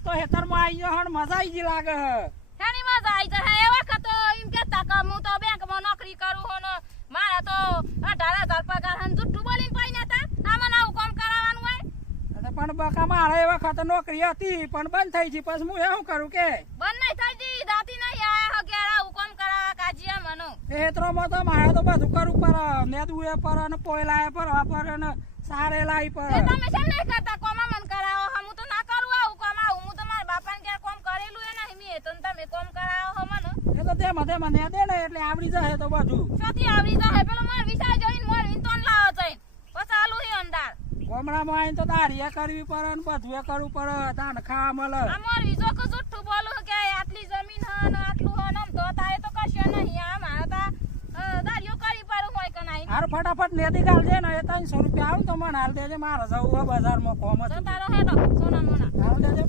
મસ્તો હેતરમાં આવી ગયો હણ મજા આવી ગઈ લાગે હે હેની મજા આવી જાય એ વખત તો એમ કેતા કે હું તો બેંકમાં નોકરી કરું હો ને મારે તો 18,000 પગાર હન જુઠ્ઠું બોલીને પાઈ નતા આમાં આવું કામ કરાવવાનું હોય પણ બકા મારે એ વખત નોકરી હતી પણ બંધ થઈ ગઈ પછી હું એવું કરું કે બંધ નહીં થઈ જી જાતી નહીં આયા હો ઘેર આવું કામ કરાવવા કાજીયા મનો ખેતરોમાં તો મારે તો બધું કરવું પડે નેદુએ પર અને પોયલાએ પર પર અને સારે લાઈ પર એ તમે શેમ નહીં કરતા કોમા મન કરાવો હું તો ના કરું આવું કામ આવું હું તો મારા બાપાને ઘેર કામ કરેલું એ નહીં મે તો તમે કામ કરાવો હો મને એ તો તેમાં નેદે ને એટલે આવડી જાય તો બધું ચોથી આવડી જાય પેલો માર વિચાર જોઈને મોર વિંતોન લાવો જઈને પછી આલુ હી અંડાર ગામડામાં આવીને તો દાઢીએ કરવી પડે ને બધું એ કરવું પડે તાણ ખાવા મળે આ મોર વિજો કે જુઠ્ઠું બોલું કે આટલી જમીન હ ને આટલું હ ને તો તારે તો કશું નહીં આ મારે તા દાડીઓ કરી પડું હોય કે નહીં હાર ફટાફટ નેદી ગાલજે ને એ 300 રૂપિયા આવું તો મને હાલ દેજે મારે જવું હે બજારમાં કોમ તો તારો હેડો સોના મોના હાલ દેજે